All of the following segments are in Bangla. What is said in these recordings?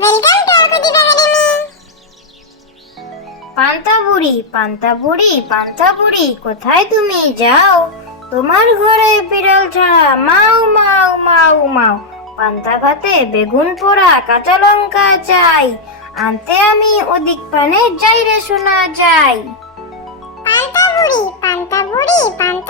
ওয়েলকাম টু অকুদীপ একাডেমি পান্তা বুড়ি পান্তা বুড়ি পান্তা বুড়ি কোথায় তুমি যাও তোমার ঘরে বিড়াল ছাড়া মাও মাও মাউ মাও পান্তা ভাতে বেগুন পোড়া কাঁচা লঙ্কা চাই আনতে আমি ওদিক পানে যাই রে শোনা যাই পান্তা বুড়ি পান্তা বুড়ি পান্তা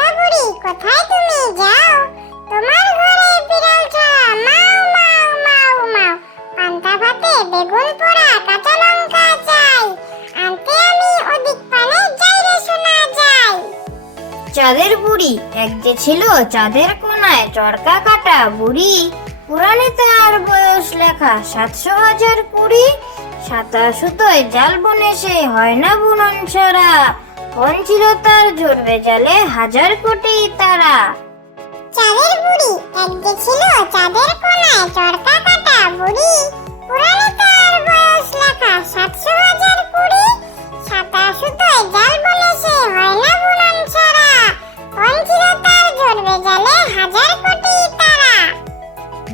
চাঁদের বুড়ি এক যে ছিল চাঁদের কোনায় চরকা কাটা বুড়ি পুরাণে তার বয়স লেখা সাতশো হাজার কুড়ি সাতা সুতোয় জাল বনে সে হয় না বুনন সারা কোন ছিল তার জোরবে জালে হাজার কোটি তারা চাঁদের বুড়ি এক যে ছিল চাঁদের কোনায় চরকা কাটা বুড়ি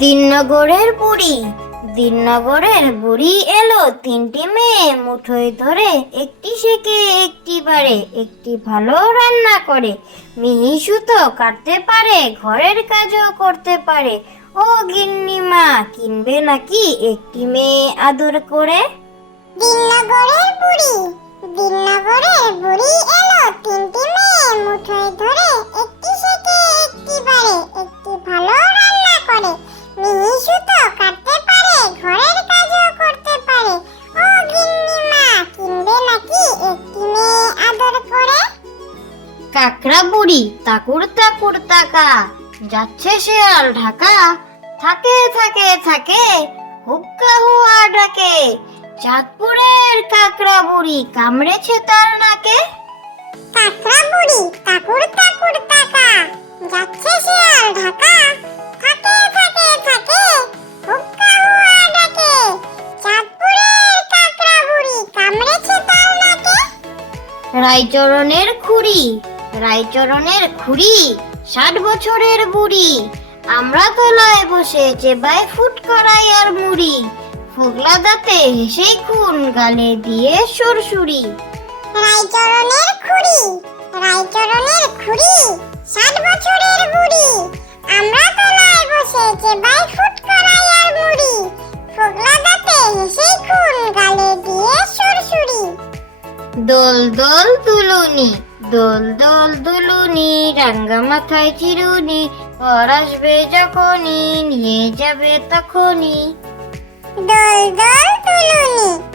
দিননগরের বুড়ি দিননগরের বুড়ি এলো তিনটি মেয়ে মুঠোয় ধরে একটি শেখে একটি পারে একটি ভালো রান্না করে মিহি সুতো কাটতে পারে ঘরের কাজও করতে পারে ও গিন্নি মা কিনবে নাকি একটি মেয়ে আদর করে দিননগরের বুড়ি দিননগরের বুড়ি এলো কাকড়া বুড়ি তাকুর তাকুর তাকা যাচ্ছে শেয়াল ঢাকা থাকে থাকে থাকে হুক্কা হুয়া ডাকে চাঁদপুরের কাকড়া বুড়ি কামড়েছে তার নাকে কাকড়া বুড়ি তাকুর তাকুর তাকা যাচ্ছে শেয়াল ঢাকা থাকে থাকে চাঁদপুরের কাকড়া বুড়ি রায়চরণের খুরি রায়চরণের খুড়ি ষাট বছরের বুড়ি আমরা তলায় বসে চেবায় ফুট করাই আর মুড়ি ফোগলা দাঁতে হেসে খুন গালে দিয়ে সরসুরি রায়চরণের খুড়ি রায়চরণের দোল দোল দুলুনি দোল দোল দুলুনি রাঙ্গা মাথায় চিরুনি পর আসবে যখনই নিয়ে যাবে তখনই দোল দোল দুলুনি